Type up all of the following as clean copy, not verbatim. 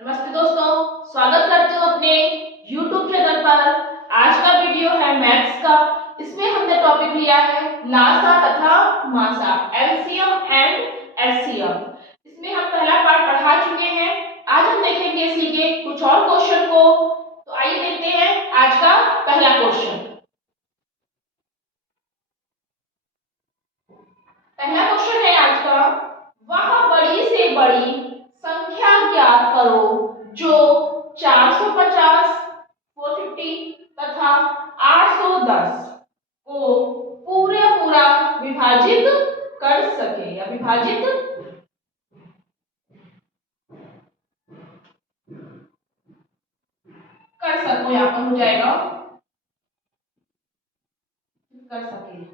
नमस्ते दोस्तों, स्वागत करती हूँ अपने YouTube चैनल पर। आज का वीडियो है मैथ्स का। इसमें हमने टॉपिक लिया है लासा तथा मासा, एलसीएम एंड एचसीएफ। इसमें हम पहला पार्ट पढ़ा चुके हैं। आज हम देखेंगे इसी के कुछ और क्वेश्चन को। तो आइए देखते हैं आज का पहला क्वेश्चन। पहला क्वेश्चन है आज का, वह बड़ी से बड़ी संख्या ज्ञात करो जो 450, 450 तथा 810 को पूरा विभाजित कर सके या विभाजित कर सको। यहाँ पर हो जाएगा कर सके,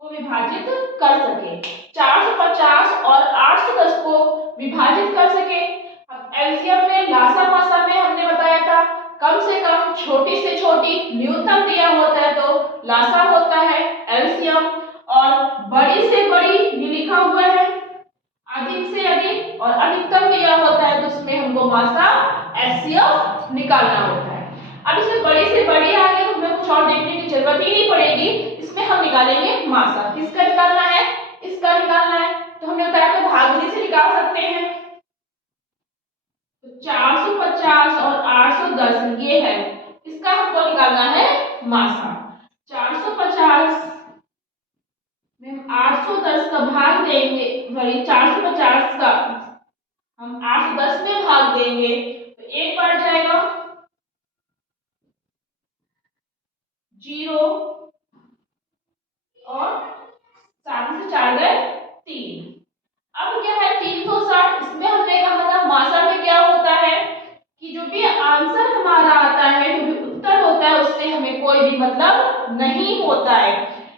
को विभाजित कर सके। 450 और 810 को विभाजित कर सके। हम एलसीएम में लासा पासा में हमने बताया था कम से कम छोटी से छोटी न्यूनतम दिया होता है तो लासा होता है एलसीएम, और बड़ी से बड़ी ये लिखा हुआ है अधिक से अधिक और अधिकतम दिया होता है तो उसमें हमको मासा एचसीएफ निकालना होता है। अब इसमें बड़ी से बड़ी आ गई तो हमें कुछ और देखने की जरूरत ही नहीं पड़ेगी। इसमें हम निकालेंगे मासा। किसका निकालना है? इसका निकालना है। तो हमने बताया तो भागनी से निकाल सकते हैं। तो 450 और 810 ये है, इसका हमको निकालना है मासा। 450 में हम 810 का भाग देंगे, सॉरी 450 का हम 810 में भाग देंगे तो एक बढ़ जाएगा 0 और 7 से 4 गए 3। अब क्या है 360, इसमें हमने कहा था मासा में क्या होता है कि जो भी आंसर हमारा आता है, जो भी उत्तर होता है उससे हमें कोई भी मतलब नहीं होता है।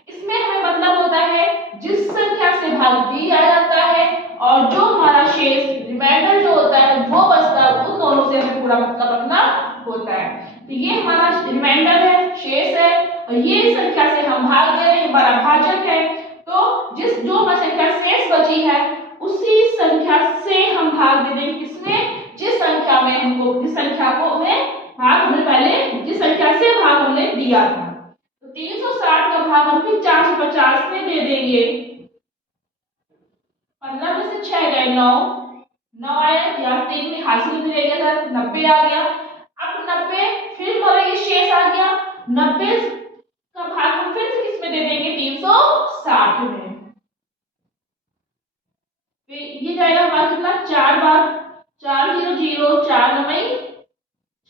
इसमें हमें मतलब होता है जिस संख्या से भाग दिया जाता है और जो हमारा शेष रिमाइंडर जो होता है वो बचता है, उन दोनों से हमें पूरा मतलब रखना होता है। तो ये हमारा रिमाइंडर है, शेष है, और ये संख्या से हम भाग दे रहे हैं, हमारा भाजक है। तो जो हमारी संख्या शेष बची है उसी संख्या से हम भाग दे देंगे। किसमें? जिस संख्या में हमको, जिस संख्या को में भाग हमने पहले जिस संख्या से भाग हमने दिया था। तो 360 का भाग हम फिर 450 में दे देंगे। 15 में से 6 गए 9 आया, यहाँ 3 में हासिल में रह गया था 90 आ गया। अब 90 फिर हमारा ये शेष आ गया, 90 का भाग हम फिर से किसमें दे देंगे? 360 में। ये जाएगा हमारा कितना? 4 बार, 4 0 0 4 9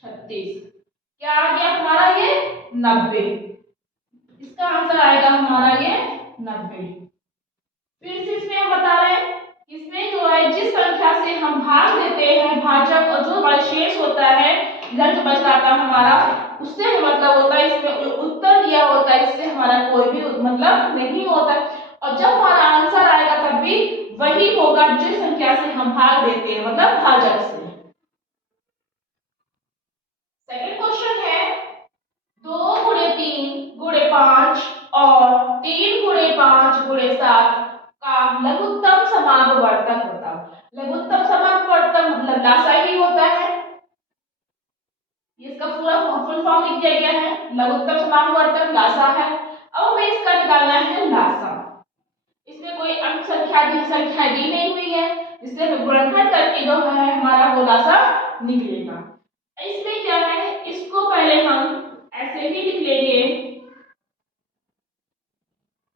36। क्या आ गया हमारा? ये 90। इसका आंसर आएगा हमारा ये 90। फिर से इसमें हम बता रहे हैं, इसमें जो है जिस संख्या से हम भाग देते हैं भाजक, और जो हमारा शेष होता है इधर जो बचता है हमारा, उससे हमें मतलब होता है, इसमें उत्तर दिया होता है, इससे हमारा कोई भी मतलब नहीं होता। और जब हमारा आंसर आएगा तब भी वही होगा जिस संख्या से हम भाग देते हैं, मतलब भाजक से। सेकंड क्वेश्चन है 2 गुणे 3 गुणे 5 और 3 गुणे 5 गुणे 7 का लघुत्तम समापवर्तक बताओ। लघुत्तम समापवर्तक मतलब लासा ही होता है। इसका पूरा फुल फॉर्म लिख दिया गया है, लघुत्तम समापवर्तक लासा है। अब हमें इसका निकालना है लासा। इसमें कोई अंक संख्या दी नहीं हुई है, इसलिए हमें गुणनखंड करके जो है हमारा वो लासा निकलेगा। इसमें क्या है, इसको पहले हम ऐसे ही लिख लेंगे।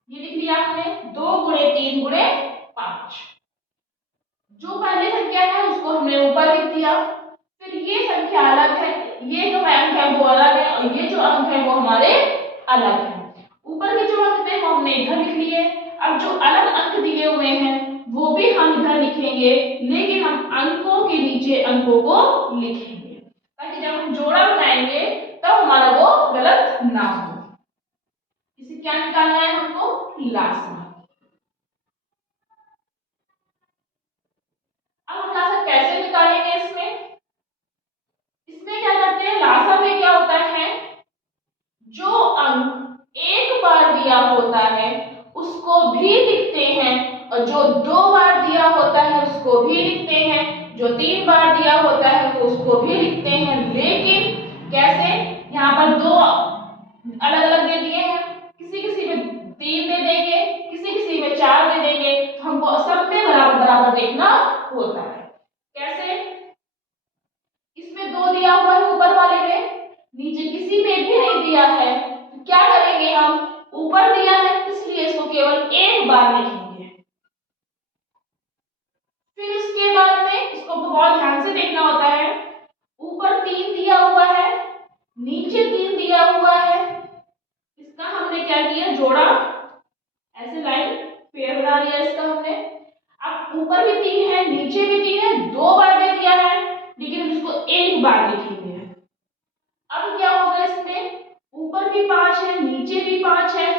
ये लिख लिया हमने 2 गुणे 3 गुणे 5। जो पहली संख्या है उसको हमने ऊपर लिख दिया, फिर ये संख्या अलग है, ये जो अंक है वो अलग है, और ये जो अंक है वो हमारे अलग है। ऊपर के जो अंक थे वो हमने इधर लिख लिए। अब जो अलग अंक दिए हुए हैं वो भी हम इधर लिखेंगे, लेकिन हम अंकों के नीचे अंकों को लिखेंगे ताकि जब हम जोड़ा बनाएंगे तब हमारा वो गलत ना हो। इसे क्या निकालना है हमको? लासा। अब हम लासा कैसे निकालेंगे? इसमें क्या करते हैं, लासा में क्या होता है, जो अंक एक बार दिया होता है उसको भी लिखते हैं, और जो 2 बार दिया होता है उसको उसको भी लिखते हैं, जो 3 बार दिया होता है वो उसको भी लिखते हैं। लेकिन कैसे, यहाँ पर दो अलग अलग दे दिए हैं, किसी किसी में 3 दे देंगे, किसी किसी में 4 दे देंगे, तो हमको सब में बराबर बराबर देखना होता है। कैसे, इसमें 2 दिया हुआ है ऊपर वाले में, नीचे किसी में भी नहीं दिया है, तो क्या करेंगे हम, ऊपर दिया है इसलिए इसको केवल एक बार लिखेंगे। फिर इसके बाद में इसको बहुत ध्यान से देखना होता है, ऊपर 3 दिया हुआ है, नीचे 3 दिया हुआ है, इसका हमने क्या किया, जोड़ा, ऐसे लाइन पेड़ बना लिया इसका हमने। अब ऊपर भी 3 है, नीचे भी 3 है, 2 बार दे दिया है, लेकिन इसको एक बार लिखेंगे। अब क्या होगा, इसमें ऊपर भी 5 है, नीचे भी 5 है,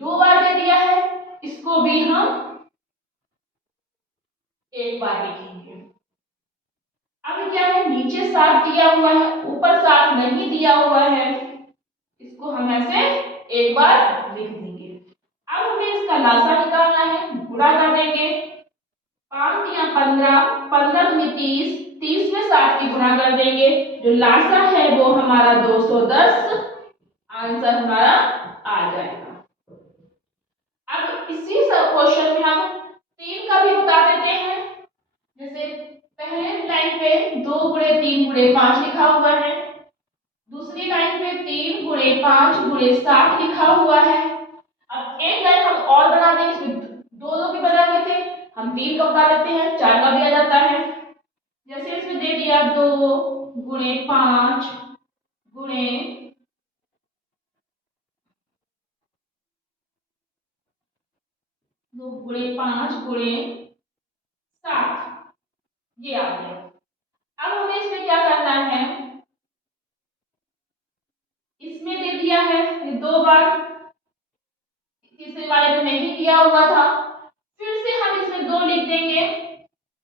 2 बार दे दिया है, इसको भी हम एक बार लिखेंगे। अब क्या है, नीचे 7 दिया हुआ है, ऊपर 7 नहीं दिया हुआ है, इसको हम ऐसे एक बार लिख देंगे। अब हमें इसका लासा निकालना है, गुणा कर देंगे, 5 या 15, 15 दूनी 30, 30 में 7 की गुणा कर देंगे, जो लासा है वो हमारा 210 आंसर हमारा आ जाएगा। अब इसी क्वेश्चन में हम 3 का भी बता देते हैं। जैसे पहले लाइन पे 2 गुणे 3 गुणे 5 लिखा हुआ है, दूसरी लाइन पे 3 गुणे 5 गुणे 7 लिखा हुआ है। अब एक लाइन हम और बना देंगे, इसमें 2 के बना हुए थे, हम 3 का बता देते हैं, 4 का भी आ जाता है। जैसे इसमें दे दिया 2 गुणे 5 गुणे 2 गुणे 5 गुणे 7, ये आ गया। अब हमें इसमें क्या करना है, इसमें दे दिया है ये 2 बार, तीसरे वाले में नहीं दिया हुआ था, फिर से हम इसमें 2 लिख देंगे,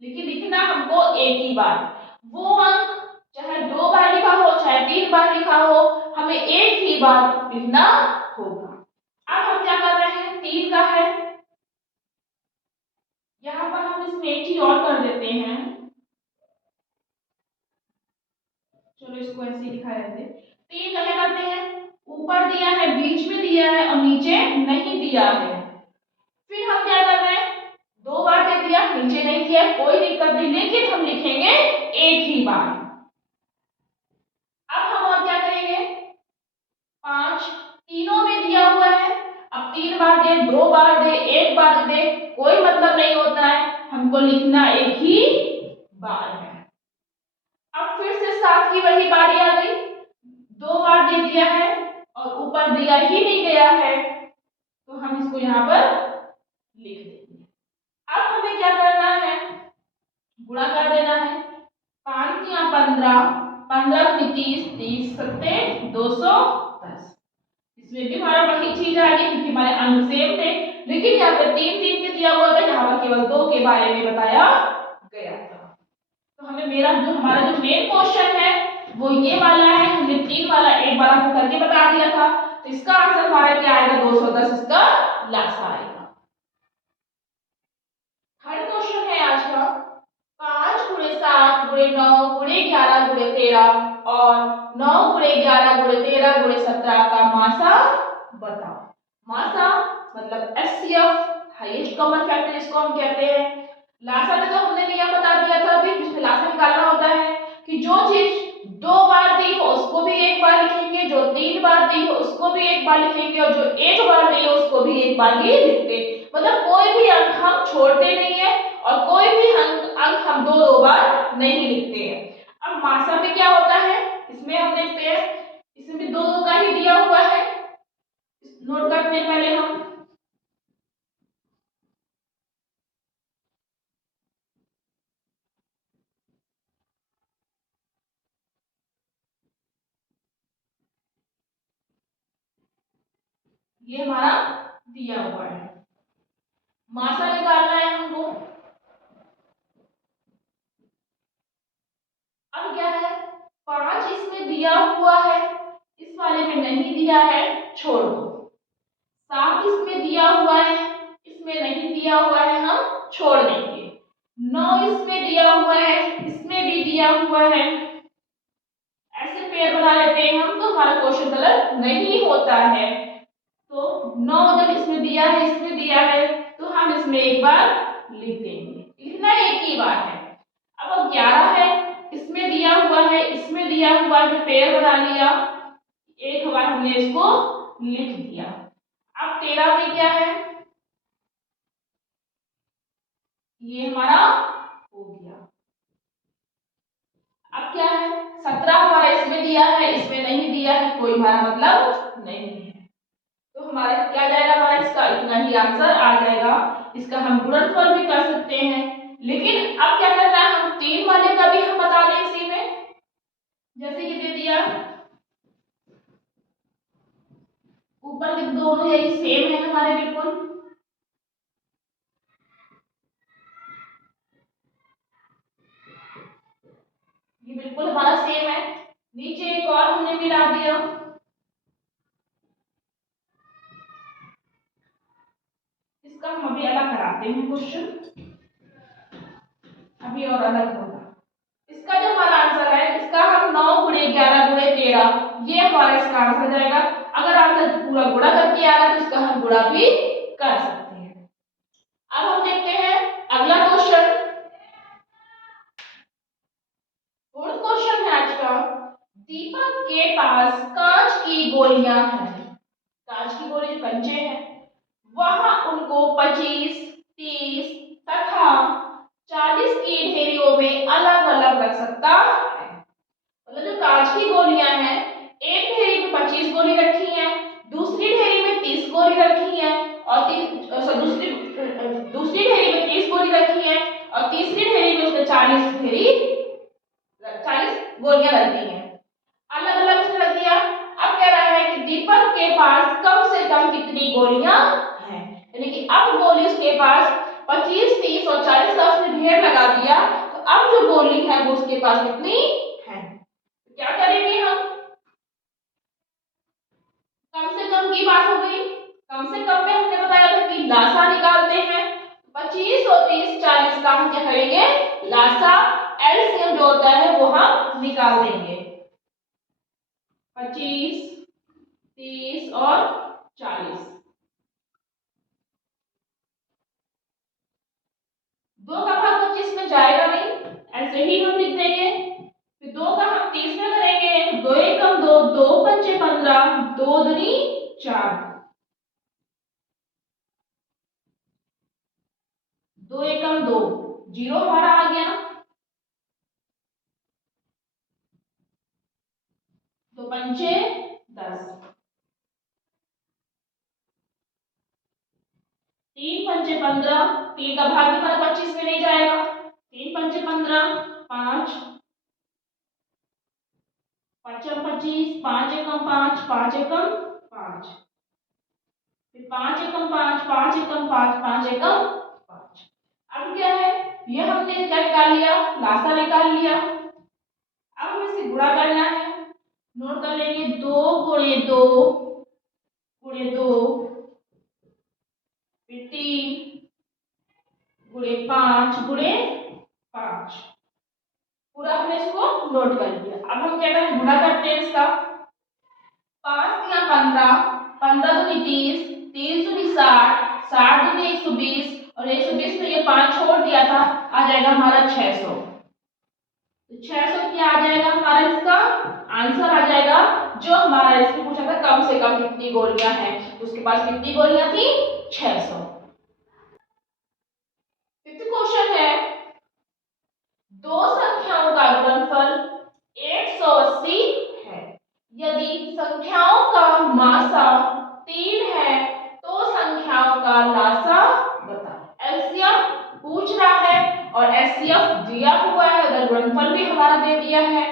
लेकिन लिखना हमको एक ही बार, वो अंक चाहे 2 बार लिखा हो चाहे 3 बार लिखा हो, हमें एक ही बार लिखना होगा। अब हम क्या कर रहे हैं, 3 का है, यहाँ पर हम इसमें एक चीज और कर देते हैं, चलो इसको ऐसे ही दिखा देते हैं। 3 का क्या करते हैं, ऊपर दिया है, बीच में दिया है और नीचे नहीं दिया है, फिर हम क्या कर रहे हैं, 2 बार दे दिया, नीचे नहीं दिया, कोई दिक्कत नहीं, लेकिन हम लिखेंगे एक ही बार। अब हम और क्या करेंगे, 5 तीनों में दिया हुआ है, अब 3 बार दे, 2 बार दे, 1 बार दे, कोई मतलब नहीं होता है, हमको लिखना एक ही बार है। अब फिर से 7 की वही बारी आ गई, 2 बार दे दिया है और ऊपर दिया ही नहीं गया है, तो हम इसको यहाँ पर लिख देंगे। अब हमें क्या करना है, गुणा कर देना है, 5 या 15, 15 में 30, 30 सत्ते 210, इसमें भी हमारा वही चीज आ गई क्योंकि हमारे अंक सेम थे, लेकिन यहाँ पे 3 3 के दिया हुआ था, यहाँ पर केवल 2 के बारे में बताया गया था। तो हमें हमारा जो मेन क्वेश्चन है वो ये वाला है, हमने 3 वाला एक बार आपको करके बता दिया था, तो इसका आंसर हमारा क्या आएगा, 210 इसका लासा आएगा। थर्ड क्वेश्चन है आज का, 5 गुणे 7 गुणे 9 गुणे 11 गुणे 13 और 9 गुणे 11 गुणे 13 गुणे 17 का मासा बताओ। मासा मतलब एचसीएफ, हाईएस्ट कॉमन फैक्टर इसको हम कहते हैं। लासा में तो हमने नियम बता दिया था अभी, जिसमें लासा निकालना होता है कि जो चीज 2 बार दी हो उसको भी एक बार लिखेंगे, जो 3 बार दी हो उसको भी एक बार लिखेंगे और जो 1 बार दी हो उसको भी एक बार ही लिखते, मतलब कोई भी अंक हम छोड़ते नहीं है और कोई भी अंक हम 2 बार नहीं लिखते हैं। अब मासा में क्या होता है, इसमें हम देखते हैं, इसमें भी 2 का ही दिया हुआ है, नोट करते हैं पहले हम। ये हमारा दिया हुआ है, मासा निकालना है हमको। अब क्या है, 5 इसमें दिया हुआ है, इस वाले में नहीं दिया है, छोड़ दो। 7 इसमें दिया हुआ है, इसमें नहीं दिया हुआ है, हम छोड़ देंगे। 9 इसमें दिया हुआ है, इसमें भी दिया हुआ है, ऐसे पेयर बना लेते हैं हम, तो हमारा क्वेश्चन गलत नहीं होता है। तो 9 जब इसमें दिया है, इसमें दिया है, तो हम इसमें एक बार लिख देंगे, लिखना एक ही बार है। अब 11 है, इसमें दिया हुआ है, इसमें दिया हुआ है, पेयर बना लिया, एक बार हमने इसको लिख दिया। अब 13 में क्या है, ये हमारा हो गया। अब क्या है, 17 हमारा इसमें दिया है, इसमें नहीं दिया है, कोई हमारा मतलब नहीं है, तो हमारे क्या जाएगा, हमारा इसका इतना ही आंसर आ जाएगा। इसका हम गुणनफल भी कर सकते हैं, लेकिन अब क्या करना है, हम 3 वाले का भी हम बता दें इसी में। जैसे ये दे दिया, ऊपर के दोनों यही सेम है हमारे बिल्कुल, ये बिल्कुल हमारा सेम है। नीचे एक और हमने मिला दिया, इसका हम अभी अलग कराते हैं क्वेश्चन, अभी और अलग होगा। इसका जो हमारा आंसर है, इसका हम 9 गुणे 11 गुणे 13, ये हमारा इसका आंसर जाएगा। अगर आंसर पूरा गुणा करके आ रहा तो इसका हम गुणा भी कर सकते हैं। अब हम देखते हैं अगला क्वेश्चन, फोर्थ क्वेश्चन है आज का। दीपक के पास कांच की गोलियां हैं, कांच की गोली जो कंचे हैं, वहां उनको 25, 30 तथा 40 की ढेरियों में अलग अलग रख सकता है। मतलब जो कांच की गोलियां हैं, एक ढेरी में 25 गोली रखी है, दूसरी ढेरी में 30 गोली रखी है, और दूसरी ढेरी में 30 गोली रखी है, और तीसरी ढेरी में उसने 40 गोलियां रखी हैं, अलग अलग उसने रख दिया। अब कह रहा है कि दीपक के पास कम से कम कितनी गोलियां हैं, यानी कि अब गोली उसके पास 25, 30 और 40 का उसने ढेर लगा दिया, तो अब जो गोली है वो उसके पास कितनी है, तो क्या करेंगे हम, कम से कम की बात हो गई, कम से कम में हमने बताया था कि लासा निकालते हैं, 25 और 30, 40 का हम क्या करेंगे, लासा एलसीएम जो होता है वो हम निकाल देंगे, 25, 30 और 40। 2 का भाग 25 में जाएगा नहीं, ऐसे ही हम लिख देंगे, फिर 2 का हम 30 में करेंगे, 2 एकम 2, 2 पंचे 15, 2 दूनी 4, 2 एकम 2, 0 हमारा आ गया, 2 पंचे 10, 3 पंचे 15, 3 का भाग भी हमारा 25 में नहीं जाएगा, 3 पंचे 15, 5 5 25, 5 एकम 5, 5 एकम 5, फिर 5 एकम 5, 5 एकम 5, 5 एकम 5। अब क्या है, ये हमने क्या निकाल लिया, लासा निकाल लिया। अब हमें इसे गुणा करना है, नोट कर लेंगे, 2 गुणे 2 गुणे 2, फिर 3 गुणे 5 गुणे 5, पूरा हमने इसको नोट कर लिया। अब हम क्या करें, गुणा करते हैं इसका, 5 या 15, 15 दूनी 30, 30 दूनी 60, 60 दूनी 120, और 120 में ये 5 छोड़ दिया था, आ जाएगा हमारा 600। तो 600 क्या आ जाएगा हमारा, इसका आंसर आ जाएगा, जो हमारा इसमें पूछा था कम से कम कितनी गोलियां हैं, तो उसके पास कितनी गोलियां थी, 600। फिफ्थ क्वेश्चन है, दो संख्याओं का गुणनफल 180 है, यदि संख्याओं का मासा 3 है तो संख्याओं का लासा बता। एलसीएम पूछ रहा है और एचसीएफ दिया हुआ है, अगर गुणनफल भी हमारा दे दिया है।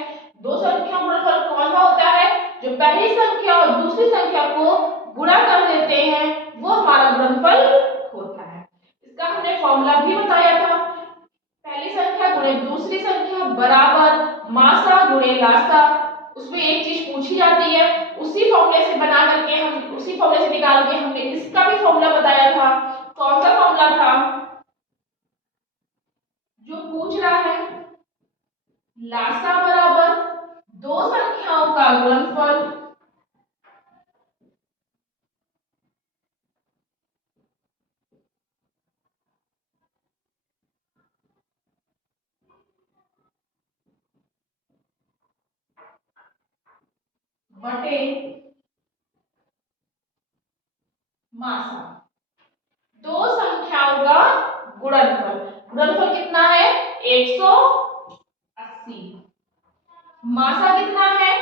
दो संख्याओं का गुणनफल कौन सा होता है, जो पहली संख्या और दूसरी संख्या को गुणा कर देते हैं वो हमारा गुणनफल होता है। इसका हमने फॉर्मूला भी बताया था, पहली संख्या गुणे दूसरी संख्या बराबर मासा गुणे लासा। उसमें एक चीज पूछी जाती है, उसी फॉर्मूले से बना करके हम उसी फॉर्मूले से निकाल के हमने इसका भी फॉर्मूला बताया था। कौन सा फॉर्मूला था, जो पूछ रहा है लासा बराबर दो संख्याओं का गुणनफल बटे मासा। दो संख्याओं का गुणनफल, गुणनफल कितना है 180। मासा कितना है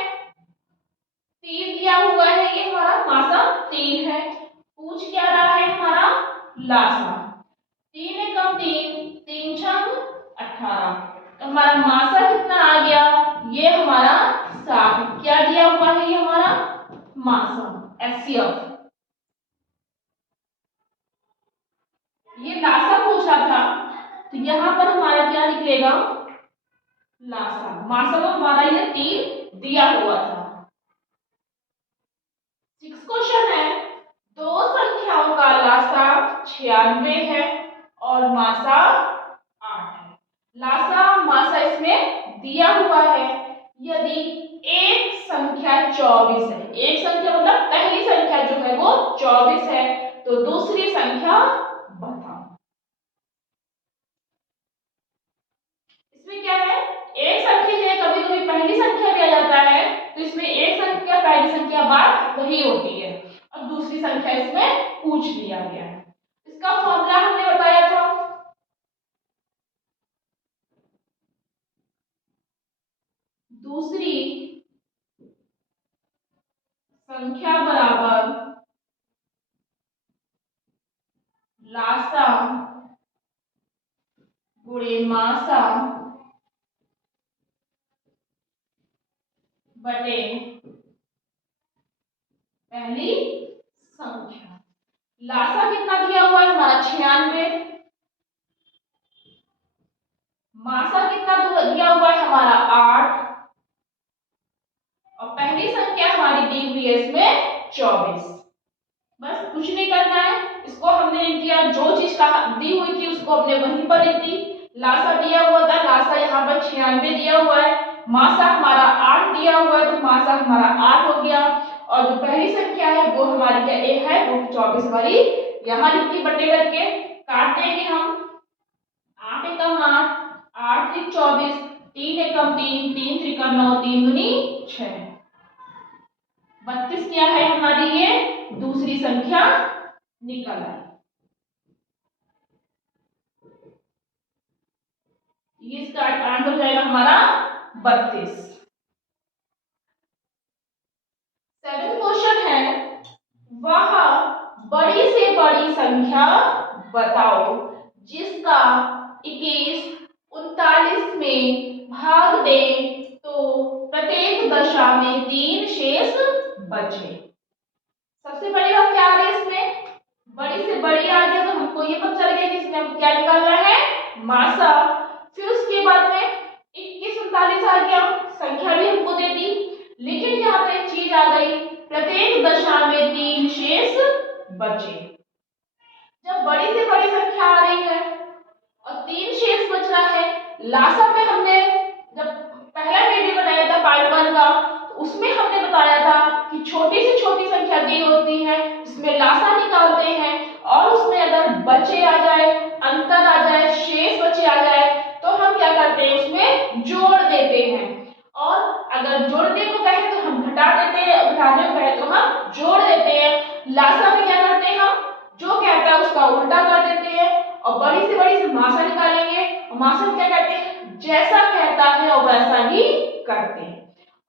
3 दिया हुआ है, ये हमारा मासा 3 है। पूछ क्या रहा है हमारा लासा। 3 एकम 3, 3 छंग 18। तो हमारा मासा कितना आ गया, ये हमारा 60। क्या दिया हुआ है ये हमारा मासा एचसीएफ। ये लासा पूछा था, तो यहां पर हमारा क्या निकलेगा लासा। मासा तो हमारा ये 3 दिया हुआ था। 6 क्वेश्चन है, दो संख्याओं का लासा 96 है और मासा 8 है। लासा मासा इसमें दिया हुआ है। यदि एक संख्या 24 है, एक संख्या मतलब पहली संख्या जो है वो 24 है, तो दूसरी संख्या बताओ। इसमें क्या है, एक संख्या है, कभी कभी पहली संख्या दिया जाता है, तो इसमें एक संख्या पहली संख्या बाद वही होती है और दूसरी संख्या इसमें पूछ लिया गया है। इसका फॉर्मूला हमने बताया था, दूसरी संख्या बराबर लासा गुणे मासा बटे पहली संख्या। लासा कितना दिया हुआ है हमारा 96, मासा कितना दिया हुआ है हमारा 8 और पहली संख्या हमारी दी हुई है इसमें 24। बस कुछ नहीं करना है, इसको हमने लिख दिया, जो चीज का दी हुई थी उसको हमने वहीं पर लिख दी। लासा दिया हुआ था, लासा यहाँ पर 96 दिया हुआ है, मासा हमारा 8 दिया हुआ है, तो मासा हमारा 8 हो गया और जो पहली संख्या है वो हमारी क्या ए है, वो 24 वाली यहाँ लिख दी बटे करके। काट देंगे हम, 8 एकम 8, 8 त्रिक 24, 3 एकम 3, 3 त्रिका 9, 3 दूनी 6, 32 क्या है हमारी ये दूसरी संख्या निकल आई। ये इसका आंसर हो जाएगा हमारा 32। 7th क्वेश्चन है, वह बड़ी से बड़ी संख्या बताओ जिसका 21 39 में भाग दे तो प्रत्येक दशा में 3 शेष बचे। सबसे बड़ी बात क्या आ रही है इसमें, बड़ी से बड़ी आ गया, तो हमको ये पता चल गया कि इसमें हमको क्या निकालना है मासा। फिर उसके बाद में 21 39 आ गया, संख्या भी हमको दे दी, लेकिन यहाँ पे एक चीज आ गई, प्रत्येक दशा में 3 शेष बचे। जब बड़ी से बड़ी संख्या आ रही है और 3 शेष बच रहा है, लासा में हमने जब पहला वीडियो बनाया था पार्ट 1 का, तो उसमें हमने बताया था कि छोटी से छोटी संख्या दी होती है जिसमें लासा निकालते हैं और उसमें अगर बचे आ जाए, अंतर आ जाए, शेष बचे आ जाए, तो हम क्या करते हैं उसमें जोड़ देते हैं, और अगर जोड़ने को कहे तो हम घटा देते हैं, घटाने को कहे तो हम जोड़ देते हैं। लासा में क्या करते हैं, हम जो कहता है उसका उल्टा कर देते हैं और बड़ी से बड़ी से मासा निकालेंगे और मासा में क्या कहते हैं, जैसा कहता है और वैसा ही करते हैं।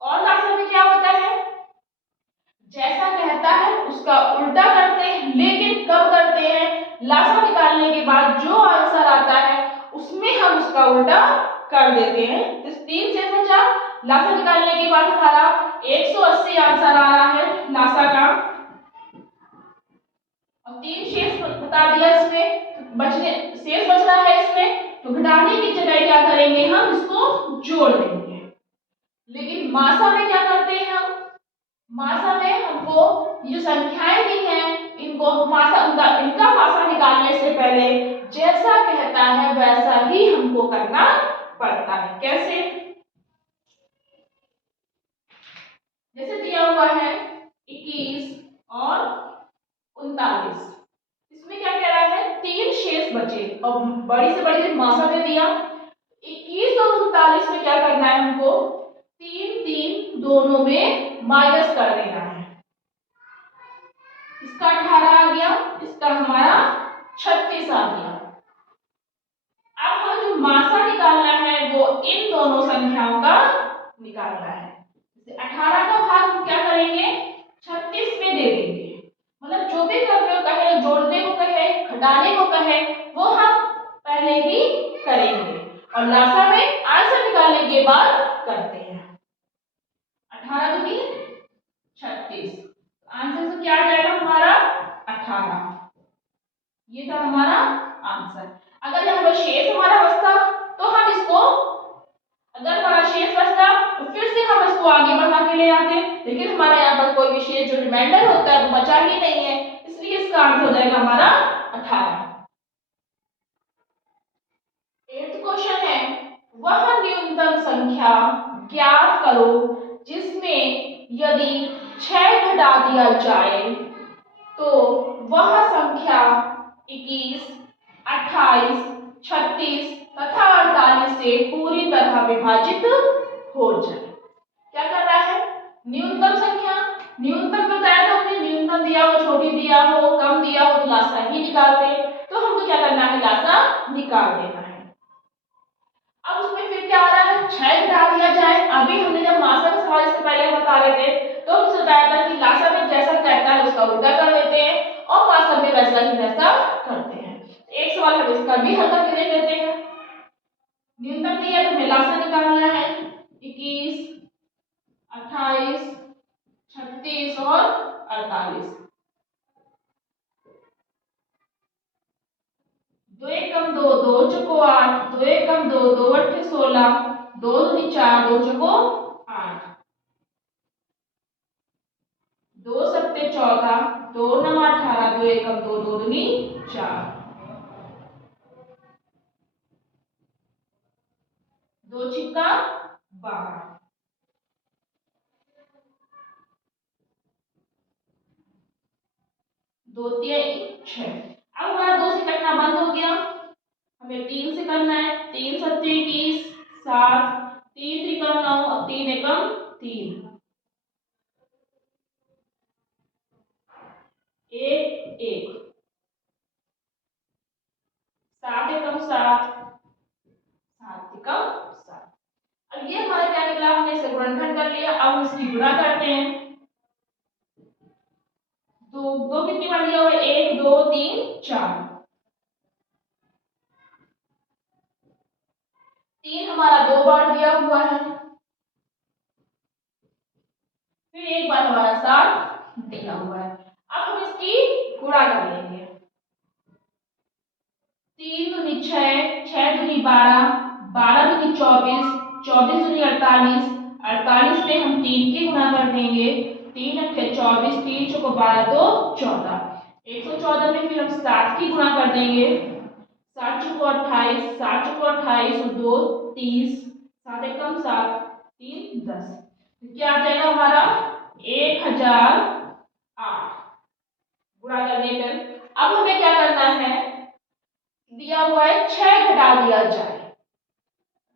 और लासा में क्या होता है, जैसा कहता है उसका उल्टा करते हैं, लेकिन कब करते हैं, लासा निकालने के बाद जो आंसर आता है उसमें हम उसका उल्टा कर देते हैं। तो 3 से बचा, लासा निकालने के बाद हमारा 180 आंसर आ रहा है लासा का, और 3 शेष बता दिया इसमें, बचने शेष बच रहा है इसमें, तो घटाने की जगह क्या करेंगे, हम इसको जोड़ देंगे। लेकिन मासा में क्या करते हैं, हम मासा में हमको ये जो संख्याएं दी हैं इनको मासा इनका मासा निकालने से पहले जैसा कहता है वैसा ही हमको करना पड़ता है। कैसे? जैसे दिया हुआ है 21 और 39, इसमें क्या कह रहा है 3 शेष बचे और बड़ी से बड़ी मासा में दिया 21 और 39 में क्या करना है हमको 3 दोनों में माइनस कर देना है। इसका 18 आ गया, इसका हमारा 36 आ गया। अब हमें जो मासा निकालना है वो इन दोनों संख्याओं का निकालना है। 18 का भाग हम क्या करेंगे 36 में दे देंगे, मतलब जो भी करने को कहे, जोड़ने को कहे, घटाने को कहे वो हम पहले ही करेंगे और लासा में आंसर निकालने के बाद करते हैं। 18 दूनी 36, आंसर से क्या आ जाएगा हमारा 18। ये था हमारा आंसर। अगर यहाँ पर शेष हमारा बचता तो हम इसको, अगर हमारा शेष बचता तो फिर से हम इसको आगे बढ़ा के ले आते, लेकिन हमारा यहाँ पर कोई विशेष जो रिमाइंडर होता है वो बचा ही नहीं है, इसलिए इसका आंसर हो जाएगा हमारा 18। 8th क्वेश्चन है वह न्यूनतम संख्या ज्ञात करो जिसमें यदि 6 घटा दिया जाए तो वह संख्या 21, 28, 36 तथा 48 से पूरी तरह विभाजित हो जाए। क्या कर रहा है न्यूनतम संख्या, न्यूनतम बताया था हमने, न्यूनतम दिया हो, छोटी दिया हो, कम दिया हो तो लासा ही निकालते, तो हमको क्या करना है लासा निकाल देना है। अब उसमें फिर क्या आ रहा है 6 घटा दिया जाए, अभी हमने जब मासा का सवाल इससे पहले बता रहे थे तो हमसे बताया था कि लासा में जैसा कहता है उसका उल्टा कर देते हैं और मासा में वैसा ही वैसा करते हैं। एक सवाल हम इसका भी हल करके देख लेते हैं। न्यूनतम दिया तो हमें लासा निकालना है 21, 28, 36 और 48। 2 एकम 2, 2 चौको 8, 2 एकम 2, 2 अट्ठे 16, 2 दूनी 4, 2 चौको 8, 2 सत्ते 14, 2 नवा 18, 2 एकम 2, 2 दूनी 4, 2 छिक्का 12, 2 तिहाई 6। अब हमारा 2 से कटना बंद हो गया, हमें 3 से करना है, 3 सत्ते 21, 7, 3 त्रिकम 9, अब 3 एकम 3, 1 1, 7 एकम 7, 7 एकम 7। अब ये हमारा क्या निकला, हमने इसे गुणनखंड कर लिया, अब हम इसकी गुणा करते हैं। दो कितनी बार दिया हुआ है 1 2 3 4, 3 हमारा 2 बार दिया हुआ है, फिर एक बार हमारा 7 दिया हुआ है। अब हम इसकी गुणा कर लेंगे, 3 दूनी 6, 6 दूनी 12, 12 दूनी 24, 24 दूनी 48, 48 पे हम 3 की गुणा कर देंगे, 3 अट्ठे 24, 3 चौको 12, 2 14, 114 में फिर हम 7 की गुणा कर देंगे, 7 चौको 28, 7 चौको 28 और 2 30, 7 एकम 7, 3 10, क्या आ जाएगा हमारा 1008 गुणा करने पर। अब हमें क्या करना है, दिया हुआ है 6 घटा दिया जाए,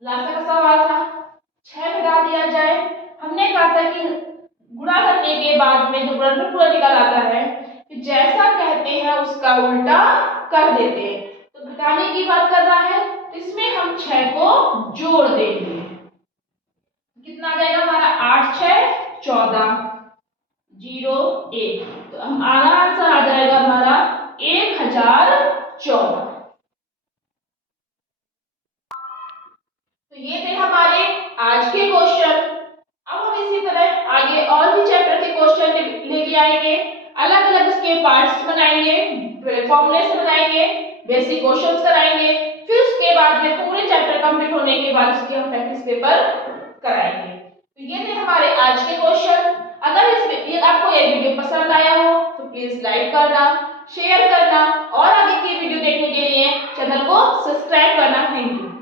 लास्ट का सवाल था 6 घटा दिया जाए, हमने कहा था कि गुणा करने के बाद में जो गुणनफल पूरा निकल आता है कि जैसा कहते हैं उसका उल्टा कर देते हैं, तो घटाने की बात कर रहा है तो इसमें हम 6 को जोड़ देंगे, कितना आ जाएगा हमारा 8 6 14 0 1, तो हमारा आंसर आ जाएगा हमारा 1014। तो ये थे हमारे आज के क्वेश्चन। अब हम इसी तरह आगे और भी चैप्टर के क्वेश्चन लेके आएंगे, अलग अलग इसके पार्ट्स बनाएंगे, फॉर्मूलेस बनाएंगे, बेसिक क्वेश्चंस कराएंगे, फिर उसके बाद में पूरे चैप्टर कंप्लीट होने के बाद उसके हम प्रैक्टिस पेपर कराएंगे। तो ये थे हमारे आज के क्वेश्चन। अगर इस आपको ये वीडियो पसंद आया हो तो प्लीज लाइक करना, शेयर करना और आगे की वीडियो देखने के लिए चैनल को सब्सक्राइब करना। Thank you.